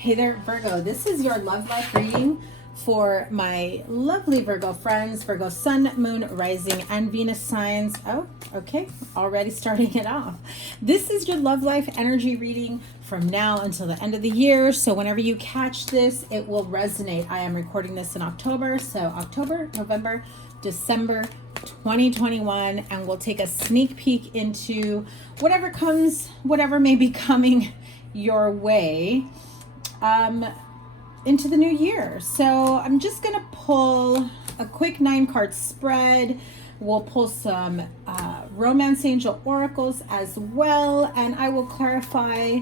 Hey there, Virgo. This is your love life reading for my lovely Virgo friends, Virgo Sun, Moon, Rising, and Venus signs. Oh, okay. Already starting it off. This is your love life energy reading from now until the end of the year. So whenever you catch this, it will resonate. I am recording this in October. So October, November, December 2021. And we'll take a sneak peek into whatever may be coming your way into the new year. So I'm just gonna pull a quick 9-card spread. We'll pull some romance angel oracles as well, and I will clarify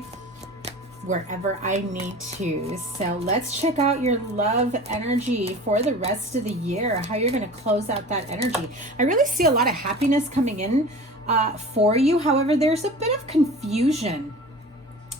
wherever I need to. So let's check out your love energy for the rest of the year, how you're gonna close out that energy. I really see a lot of happiness coming in for you. However, there's a bit of confusion.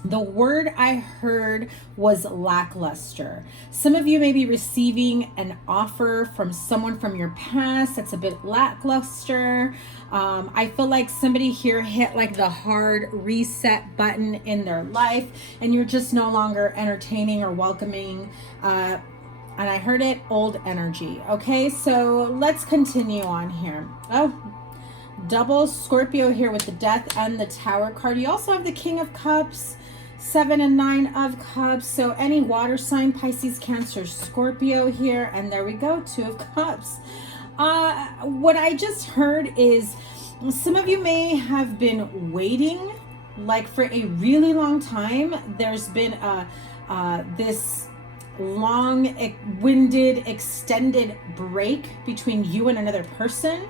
The word I heard was lackluster. Some of you may be receiving an offer from someone from your past that's a bit lackluster. I feel like somebody here hit like the hard reset button in their life and you're just no longer entertaining or welcoming. And I heard it, old energy. Okay, so let's continue on here. Oh, double Scorpio here with the Death and the Tower card. You also have the King of Cups, 7 and 9 of Cups. So any water sign, Pisces, Cancer, Scorpio here. And there we go, 2 of Cups. What I just heard is some of you may have been waiting like for a really long time. There's been this long-winded, extended break between you and another person.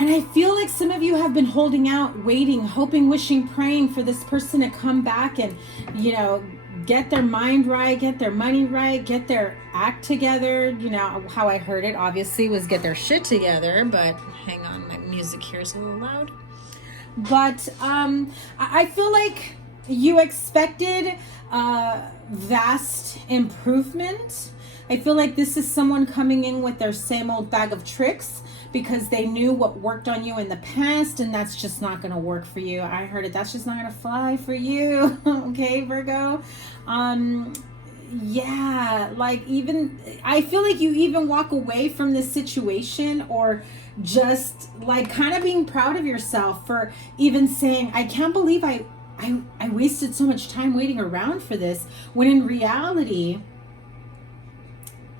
And I feel like some of you have been holding out, waiting, hoping, wishing, praying for this person to come back and, you know, get their mind right, get their money right, get their act together. You know, how I heard it obviously was get their shit together, but hang on, my music here is a little loud. But I feel like you expected vast improvement. I feel like this is someone coming in with their same old bag of tricks, because they knew what worked on you in the past, and that's just not going to work for you. I heard it. That's just not going to fly for you. Okay, Virgo. Yeah, like even, I feel like you even walk away from this situation, or just like kind of being proud of yourself for even saying, I can't believe I wasted so much time waiting around for this, when in reality,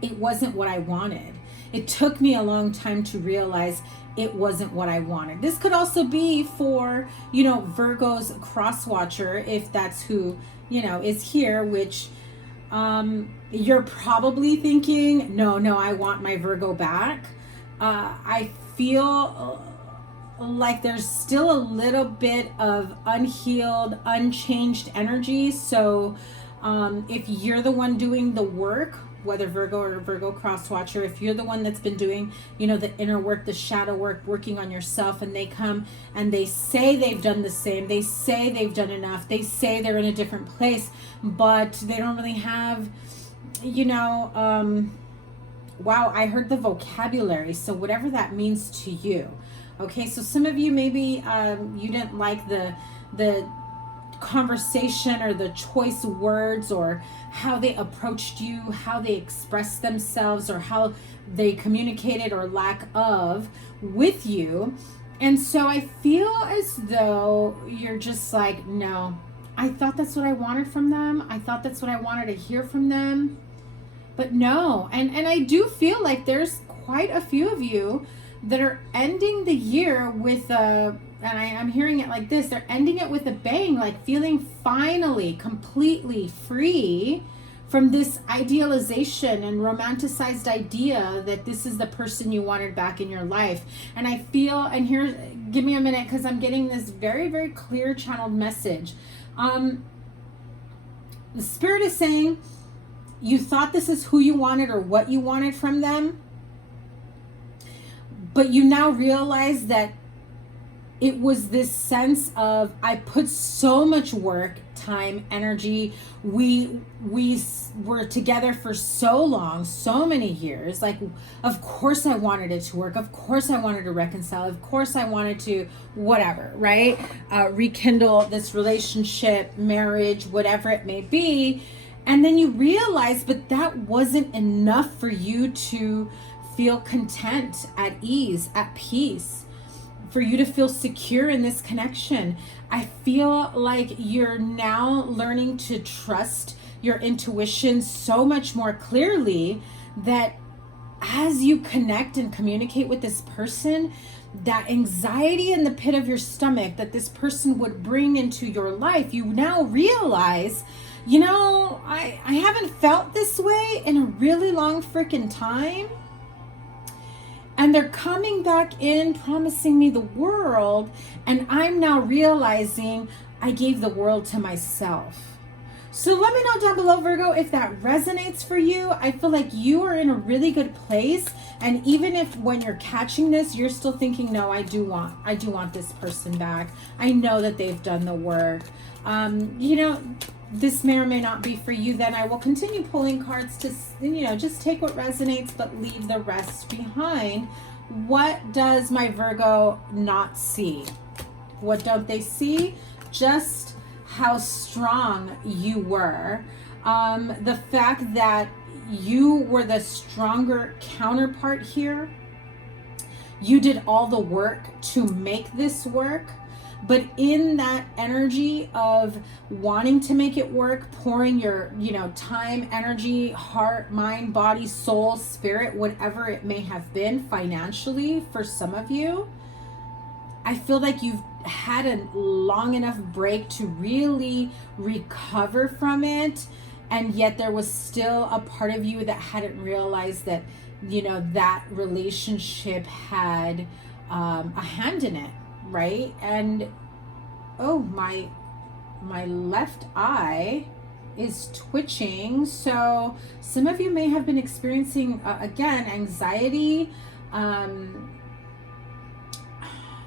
it wasn't what I wanted. It took me a long time to realize it wasn't what I wanted. This could also be for, you know, Virgo's cross watcher, if that's who, you know, is here, which you're probably thinking, no, I want my Virgo back. I feel like there's still a little bit of unhealed, unchanged energy. So if you're the one doing the work, whether Virgo or Virgo cross watcher, if you're the one that's been doing, you know, the inner work, the shadow work, working on yourself, and they come and they say they've done the same, they say they've done enough, they say they're in a different place, but they don't really have, you know, wow, I heard the vocabulary. So whatever that means to you. Okay, so some of you maybe you didn't like the conversation or the choice words, or how they approached you, how they expressed themselves, or how they communicated or lack of with you. And so I feel as though you're just like, no, I thought that's what I wanted from them. I thought that's what I wanted to hear from them. But no, and I do feel like there's quite a few of you that are ending the year with and I'm hearing it like this, they're ending it with a bang, like feeling finally completely free from this idealization and romanticized idea that this is the person you wanted back in your life. And I feel, and here, give me a minute, because I'm getting this very, very clear channeled message. The Spirit is saying, you thought this is who you wanted or what you wanted from them, but you now realize that it was this sense of, I put so much work, time, energy. We were together for so long, so many years. Like, of course I wanted it to work. Of course I wanted to reconcile. Of course I wanted to whatever, right? Rekindle this relationship, marriage, whatever it may be. And then you realize, but that wasn't enough for you to feel content, at ease, at peace, for you to feel secure in this connection. I feel like you're now learning to trust your intuition so much more clearly, that as you connect and communicate with this person, that anxiety in the pit of your stomach that this person would bring into your life, you now realize, you know, I haven't felt this way in a really long freaking time. And they're coming back in, promising me the world. And I'm now realizing I gave the world to myself. So let me know down below, Virgo, if that resonates for you. I feel like you are in a really good place. And even if when you're catching this, you're still thinking, no, I do want this person back. I know that they've done the work. You know, this may or may not be for you. Then I will continue pulling cards to, you know, just take what resonates, but leave the rest behind. What does my Virgo not see? What don't they see? Just how strong you were. The fact that you were the stronger counterpart here. You did all the work to make this work. But in that energy of wanting to make it work, pouring your, you know, time, energy, heart, mind, body, soul, spirit, whatever it may have been financially for some of you, I feel like you've had a long enough break to really recover from it. And yet there was still a part of you that hadn't realized that, you know, that relationship had a hand in it. Right? And oh, my left eye is twitching. So some of you may have been experiencing again, anxiety,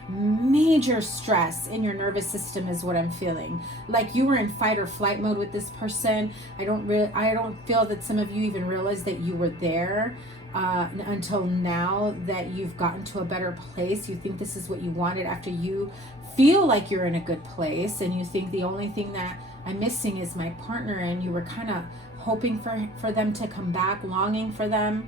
major stress in your nervous system is what I'm feeling. Like you were in fight or flight mode with this person. I don't feel that some of you even realized that you were there. Until now that you've gotten to a better place. You think this is what you wanted after you feel like you're in a good place, and you think the only thing that I'm missing is my partner, and you were kind of hoping for them to come back, longing for them.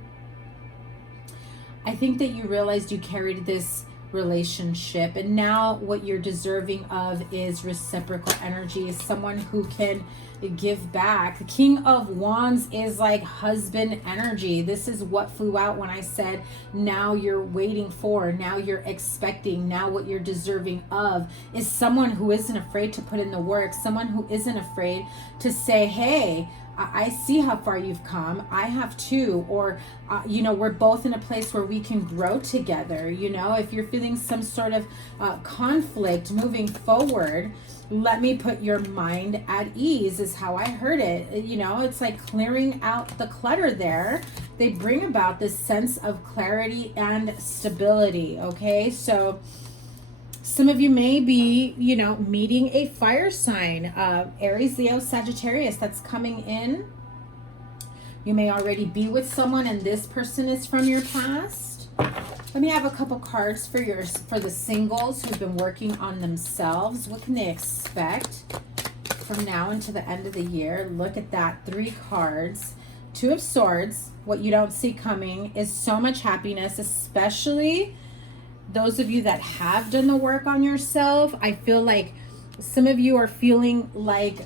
I think that you realized you carried this relationship, and now what you're deserving of is reciprocal energy, someone who can give back. The King of Wands is like husband energy. This is what flew out when I said now you're waiting for, now you're expecting, now what you're deserving of is someone who isn't afraid to put in the work, someone who isn't afraid to say, hey, I see how far you've come. I have too. Or, you know, we're both in a place where we can grow together. You know, if you're feeling some sort of conflict moving forward, let me put your mind at ease is how I heard it. You know, it's like clearing out the clutter there. They bring about this sense of clarity and stability. Okay, so some of you may be, you know, meeting a fire sign, Aries, Leo, Sagittarius, that's coming in. You may already be with someone and this person is from your past. Let me have a couple cards for the singles who've been working on themselves. What can they expect from now until the end of the year? Look at that, 3 cards. 2 of Swords. What you don't see coming is so much happiness, especially those of you that have done the work on yourself. I feel like some of you are feeling like,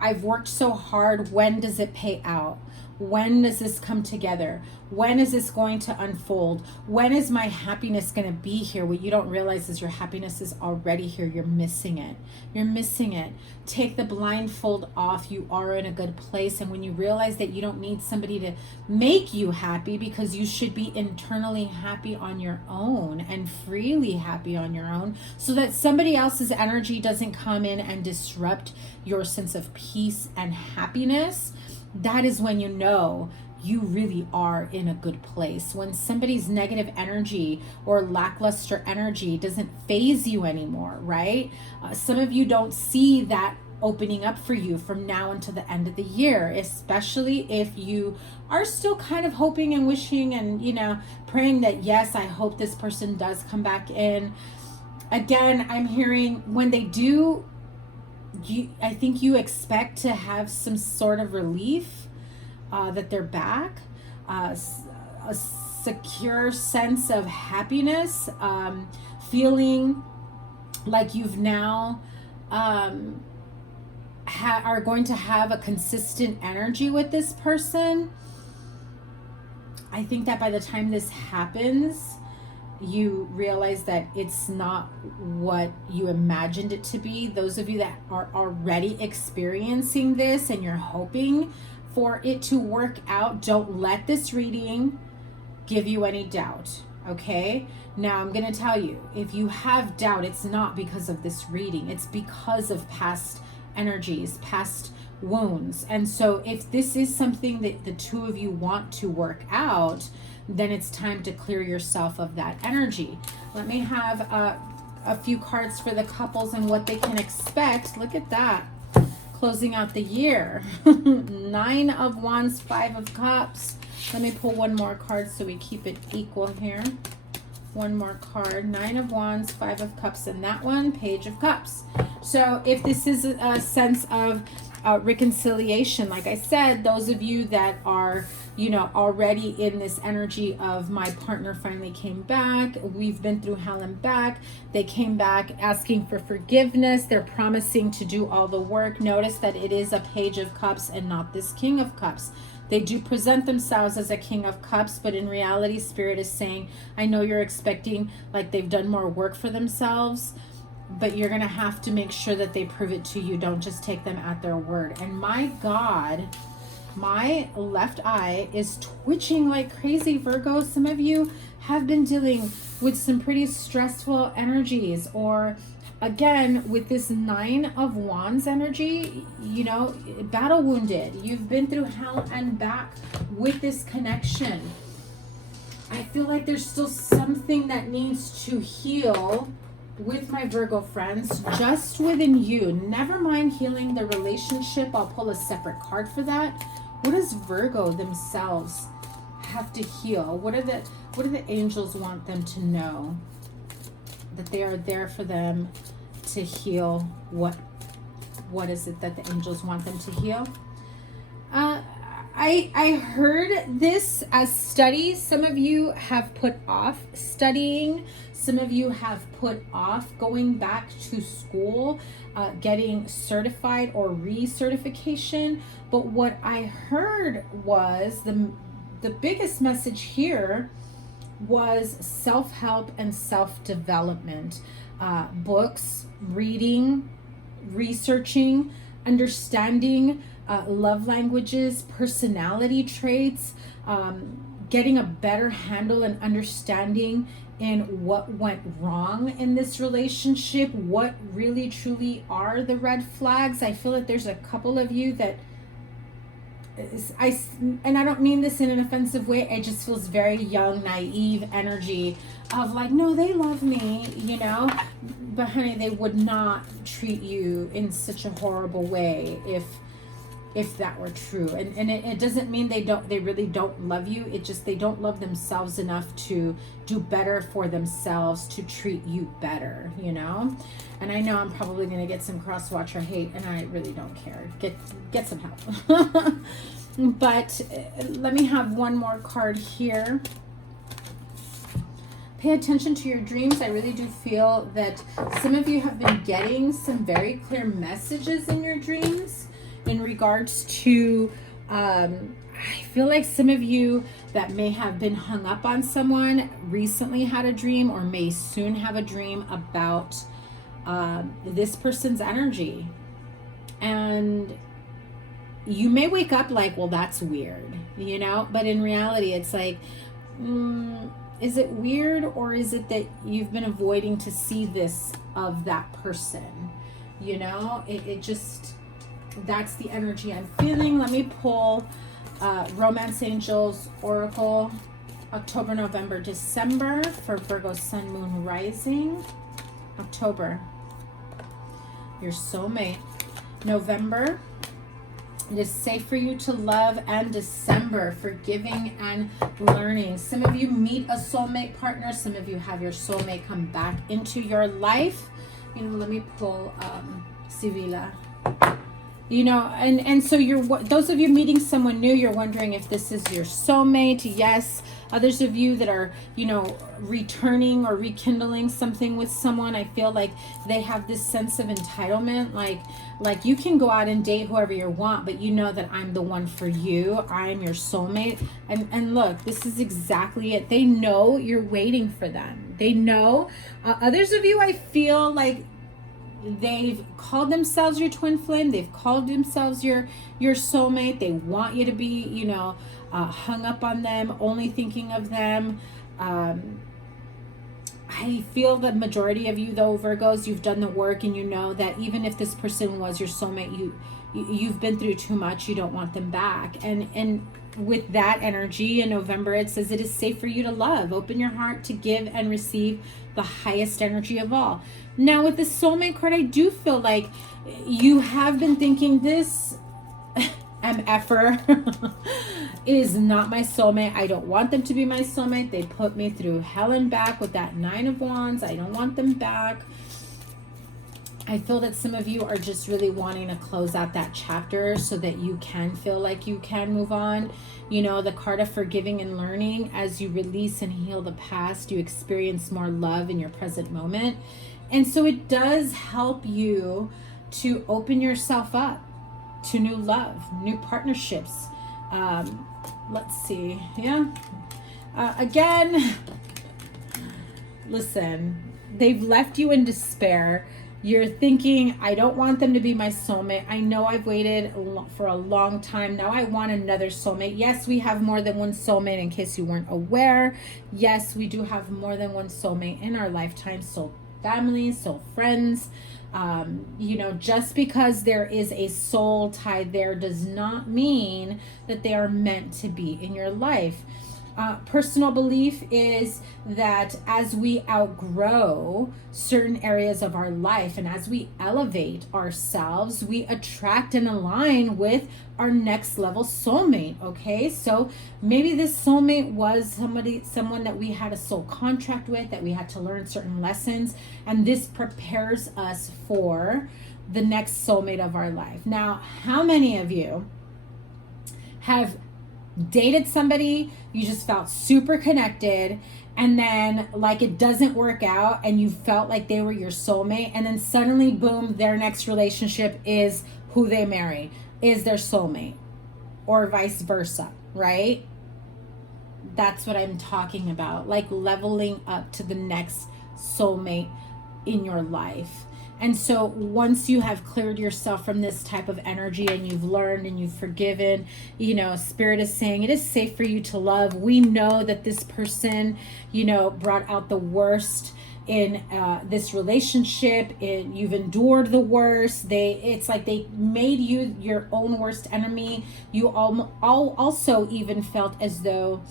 I've worked so hard. When does it pay out? When does this come together? When is this going to unfold? When is my happiness going to be here? What you don't realize is your happiness is already here. You're missing it. You're missing it. Take the blindfold off. You are in a good place. And when you realize that you don't need somebody to make you happy, because you should be internally happy on your own and freely happy on your own, so that somebody else's energy doesn't come in and disrupt your sense of peace and happiness, that is when you know you really are in a good place. When somebody's negative energy or lackluster energy doesn't phase you anymore, right? Some of you don't see that opening up for you from now until the end of the year, especially if you are still kind of hoping and wishing and, you know, praying that, yes, I hope this person does come back in. Again, I'm hearing when they do, I think you expect to have some sort of relief that they're back, a secure sense of happiness, feeling like you've now are going to have a consistent energy with this person. I think that by the time this happens, you realize that it's not what you imagined it to be. Those of you that are already experiencing this and you're hoping for it to work out, don't let this reading give you any doubt, okay? Now I'm going to tell you, if you have doubt, it's not because of this reading. It's because of past energies, past wounds. And so if this is something that the two of you want to work out, then it's time to clear yourself of that energy. Let me have a few cards for the couples and what they can expect. Look at that. Closing out the year. 9 of Wands, 5 of Cups. Let me pull one more card so we keep it equal here. One more card. 9 of Wands, 5 of Cups, and that one, Page of Cups. So if this is a sense of reconciliation, like I said, those of you that are, you know, already in this energy of my partner finally came back, we've been through hell and back, they came back asking for forgiveness, they're promising to do all the work. Notice that it is a Page of Cups and not this King of Cups. They do present themselves as a King of Cups, but in reality, Spirit is saying, I know you're expecting like they've done more work for themselves, but you're going to have to make sure that they prove it to you. Don't just take them at their word. And my God, my left eye is twitching like crazy, Virgo. Some of you have been dealing with some pretty stressful energies, or again, with this 9 of Wands energy, you know, battle wounded. You've been through hell and back with this connection. I feel like there's still something that needs to heal with my Virgo friends, just within you. Never mind healing the relationship. I'll pull a separate card for that. What does Virgo themselves have to heal? What do the angels want them to know? That they are there for them to heal. What is it that the angels want them to heal? I heard this as studies. Some of you have put off studying. Some of you have put off going back to school, getting certified or recertification. But what I heard was the biggest message here was self-help and self-development. Books, reading, researching, understanding love languages, personality traits, getting a better handle and understanding in what went wrong in this relationship, what really truly are the red flags. I feel like there's a couple of you that and I don't mean this in an offensive way, it just feels very young, naive energy of like, no, they love me, you know, but honey, they would not treat you in such a horrible way if that were true. And it doesn't mean they really don't love you. It just, they don't love themselves enough to do better for themselves, to treat you better, you know. And I know I'm probably going to get some cross-watcher hate, and I really don't care. Get some help. But let me have one more card here. Pay attention to your dreams. I really do feel that some of you have been getting some very clear messages in your dreams in regards to, I feel like some of you that may have been hung up on someone recently had a dream or may soon have a dream about this person's energy. And you may wake up like, well, that's weird, you know, but in reality, it's like, is it weird, or is it that you've been avoiding to see this of that person? You know, it just, that's the energy I'm feeling. Let me pull Romance Angels Oracle, October, November, December for Virgo Sun, Moon, Rising. October, your soulmate. November, it is safe for you to love. And December, forgiving and learning. Some of you meet a soulmate partner. Some of you have your soulmate come back into your life. You know, let me pull Sibila. You know, and so you're, those of you meeting someone new, you're wondering if this is your soulmate. Yes. Others of you that are, you know, returning or rekindling something with someone, I feel like they have this sense of entitlement. Like you can go out and date whoever you want, but you know that I'm the one for you. I'm your soulmate. And look, this is exactly it. They know you're waiting for them. They know. Others of you, I feel like they've called themselves your twin flame. They've called themselves your soulmate. They want you to be, you know, hung up on them, only thinking of them. I feel the majority of you, though, Virgos, you've done the work, and you know that even if this person was your soulmate, you've been through too much. You don't want them back. And with that energy in November, it says it is safe for you to love. Open your heart to give and receive the highest energy of all. Now, with the soulmate card, I do feel like you have been thinking this MFer is not my soulmate. I don't want them to be my soulmate. They put me through hell and back with that 9 of Wands. I don't want them back. I feel that some of you are just really wanting to close out that chapter so that you can feel like you can move on. You know, the card of forgiving and learning. As you release and heal the past, you experience more love in your present moment. And so it does help you to open yourself up to new love, new partnerships. Let's see. Yeah. Again, listen, they've left you in despair. You're thinking, I don't want them to be my soulmate. I know I've waited for a long time. Now I want another soulmate. Yes, we have more than one soulmate, in case you weren't aware. Yes, we do have more than one soulmate in our lifetime. Soul family, soul friends. You know, just because there is a soul tie there does not mean that they are meant to be in your life. Personal belief is that as we outgrow certain areas of our life and as we elevate ourselves, we attract and align with our next level soulmate. Okay, so maybe this soulmate was someone that we had a soul contract with, that we had to learn certain lessons, and this prepares us for the next soulmate of our life. Now, how many of you have dated somebody, you just felt super connected, and then like it doesn't work out and you felt like they were your soulmate, and then suddenly, boom, their next relationship is who they marry, is their soulmate, or vice versa, right? That's what I'm talking about, like leveling up to the next soulmate in your life. And so once you have cleared yourself from this type of energy and you've learned and you've forgiven, you know, Spirit is saying it is safe for you to love. We know that this person, you know, brought out the worst in this relationship. You've endured the worst. It's like they made you your own worst enemy. You all also even felt as though,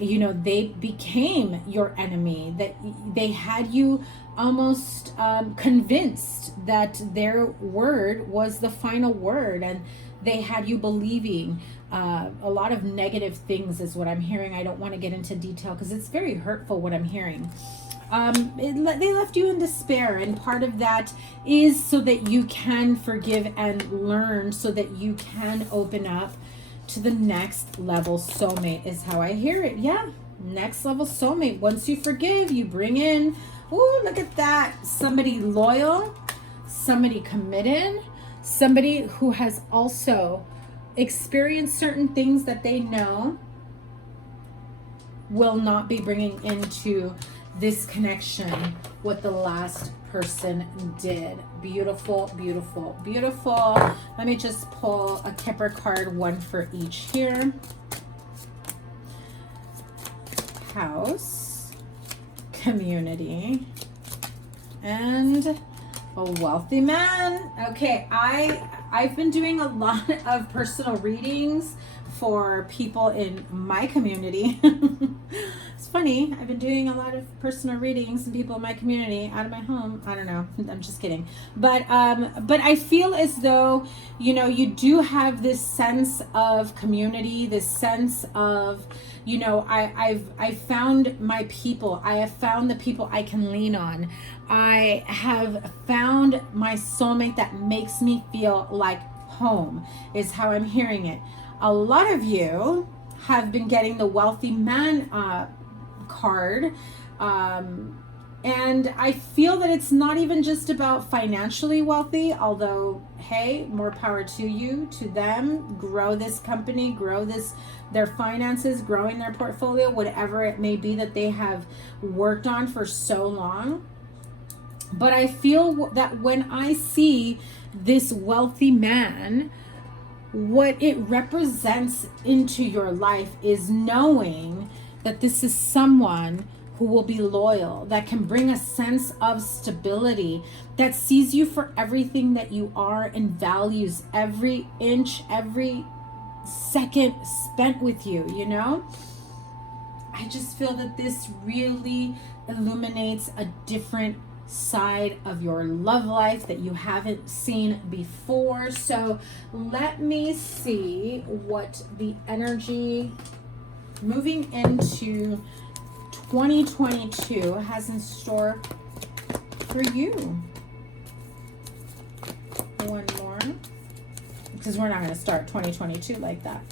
you know, they became your enemy, that they had you almost convinced that their word was the final word, and they had you believing a lot of negative things is what I'm hearing. I don't want to get into detail because it's very hurtful what I'm hearing. They left you in despair, and part of that is so that you can forgive and learn, so that you can open up to the next level soulmate, is how I hear it. Yeah, next level soulmate. Once you forgive, you bring in, ooh, look at that, somebody loyal, somebody committed, somebody who has also experienced certain things that they know will not be bringing into this connection what the last person did. Beautiful, beautiful, beautiful. Let me just pull a Kipper card, one for each here. House, community, and a wealthy man. Okay, I've been doing a lot of personal readings for people in my community. It's funny. I've been doing a lot of personal readings and people in my community out of my home. I don't know. I'm just kidding. But I feel as though, you know, you do have this sense of community, this sense of, you know, I've found my people. I have found the people I can lean on. I have found my soulmate that makes me feel like home, is how I'm hearing it. A lot of you have been getting the wealthy man card. And I feel that it's not even just about financially wealthy, although, hey, more power to you, to them. Grow this company, grow their finances, growing their portfolio, whatever it may be that they have worked on for so long. But I feel that when I see this wealthy man, what it represents into your life is knowing that this is someone who will be loyal, that can bring a sense of stability, that sees you for everything that you are and values every inch, every second spent with you, you know? I just feel that this really illuminates a different side of your love life that you haven't seen before. So let me see what the energy moving into 2022 has in store for you. One more, because we're not going to start 2022 like that.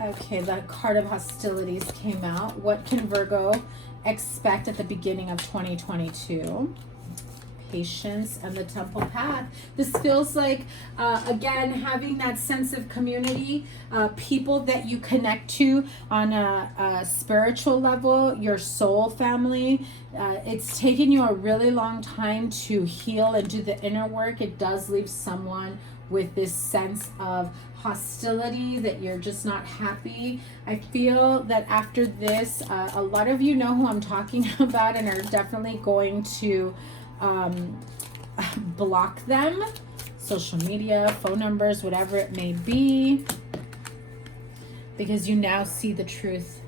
Okay, the card of hostilities came out. What can Virgo expect at the beginning of 2022? Patience and the temple path. This feels like, again, having that sense of community, people that you connect to on a spiritual level, your soul family. It's taken you a really long time to heal and do the inner work. It does leave someone with this sense of hostility, that you're just not happy. I feel that after this, a lot of you know who I'm talking about and are definitely going to block them, social media, phone numbers, whatever it may be, because you now see the truth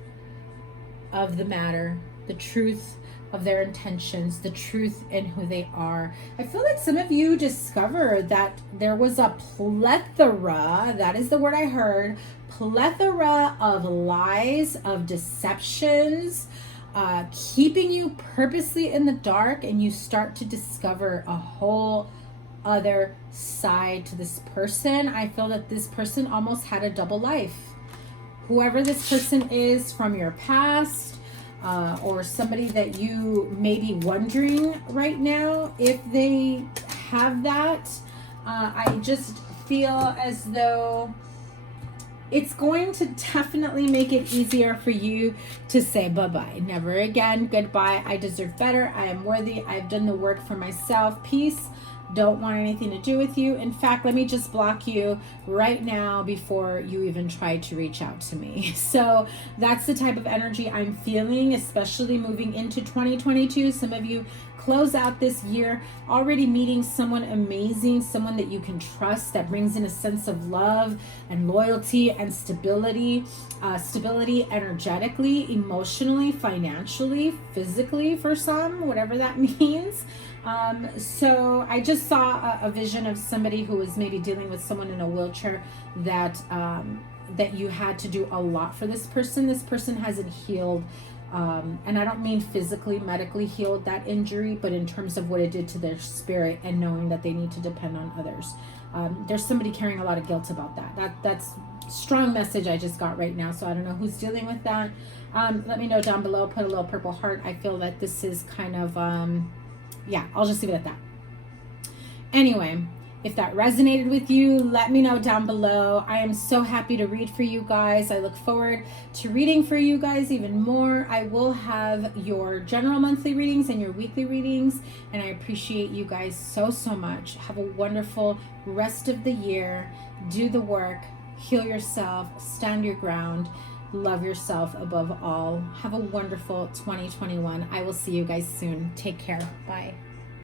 of the matter, the truth of their intentions, the truth in who they are. I feel like some of you discovered that there was a plethora, that is the word I heard, plethora of lies, of deceptions, keeping you purposely in the dark, and you start to discover a whole other side to this person. I feel that this person almost had a double life. Whoever this person is from your past, or somebody that you may be wondering right now if they have that, I just feel as though it's going to definitely make it easier for you to say bye-bye. Never again, goodbye, I deserve better, I am worthy, I've done the work for myself, peace, don't want anything to do with you. In fact, let me just block you right now before you even try to reach out to me. So that's the type of energy I'm feeling, especially moving into 2022. Some of you close out this year already meeting someone amazing, someone that you can trust, that brings in a sense of love and loyalty and stability, stability energetically, emotionally, financially, physically, for some, whatever that means. So I just saw a vision of somebody who was maybe dealing with someone in a wheelchair, that that you had to do a lot for this person. This person hasn't healed, and I don't mean physically, medically healed that injury, but in terms of what it did to their spirit and knowing that they need to depend on others. There's somebody carrying a lot of guilt about that. That's strong message I just got right now. So I don't know who's dealing with that. Let me know down below. Put a little purple heart. I feel that this is kind of yeah, I'll just leave it at that. Anyway, if that resonated with you, let me know down below. I am so happy to read for you guys. I look forward to reading for you guys even more. I will have your general monthly readings and your weekly readings, and I appreciate you guys so, so much. Have a wonderful rest of the year. Do the work, heal yourself, stand your ground, love yourself above all. Have a wonderful 2021. I will see you guys soon. Take care. Bye.